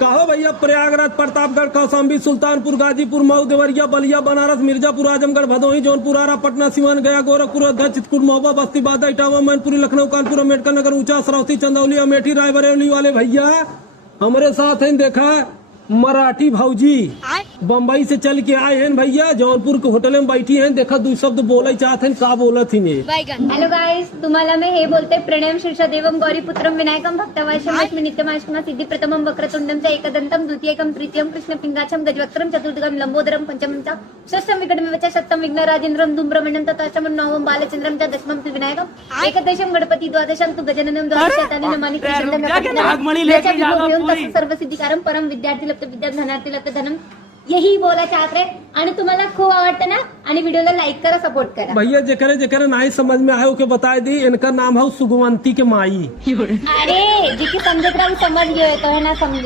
कहो भैया प्रयागराज, प्रतापगढ़, कौशाम्बी, सुल्तानपुर, गाजीपुर, मऊ, देवरिया, बलिया, बनारस, मिर्जापुर, आजमगढ़, भदोही, जौनपुर, आरा, पटना, सिवान, गया, गोरखपुर, अयोध्या, चित्रकूट, महोबा, बस्ती, बादा, इटावा, मैनपुरी, लखनऊ, कानपुर, अम्बेडकर नगर, ऊंचा, सरौती, चंदौली, अमेठी, रायबरेली वाले भैया हमारे साथ हैं। देखा मराठी भाऊजी बम्बई से चल के आए हैं भैया, जौनपुर के होटल में बैठी हैं। देखा दो शब्द बोला चाहते हैं, का बोला थी ने। हॅलो गाईस, तुम्हाला मी हे बोलते, प्रणयम शीर्ष देवम गौरीपुत्रम विनायकम भक्तवाशम नित्यमाष्टम सिद्धि प्रथमम वक्रतुंडम च एकदंतम द्वितीयकम तृतीयम कृष्ण पिंगाचम गजवक्त्रम चतुर्थकम लंबोदरम पंचमम च षष्ठम विकटम च सप्तम विघ्न राजेंद्रम धूम्रमण्डम तथाष्टमम नवम बालचंद्रम च दशमम तु विनायकम एकदशम गणपति द्वादशम तु गजाननम द्वादशातानि नमामि सर्व सिद्धिकारम परम विद्यार्थी लब्ध विद्या धनार्थी लब्ध धनम, यही बोला चाहत रहे। आणि तुम्हाला खूप आवडतं ना, आणि व्हिडिओला लाईक करा, सपोर्ट करा भैया। जेकरे नहीं समझ में आयो के बताए दी, इनका नाम है सुगवंती के माई। अरे जी की समझत रहा समझ गए तो है ना, समझ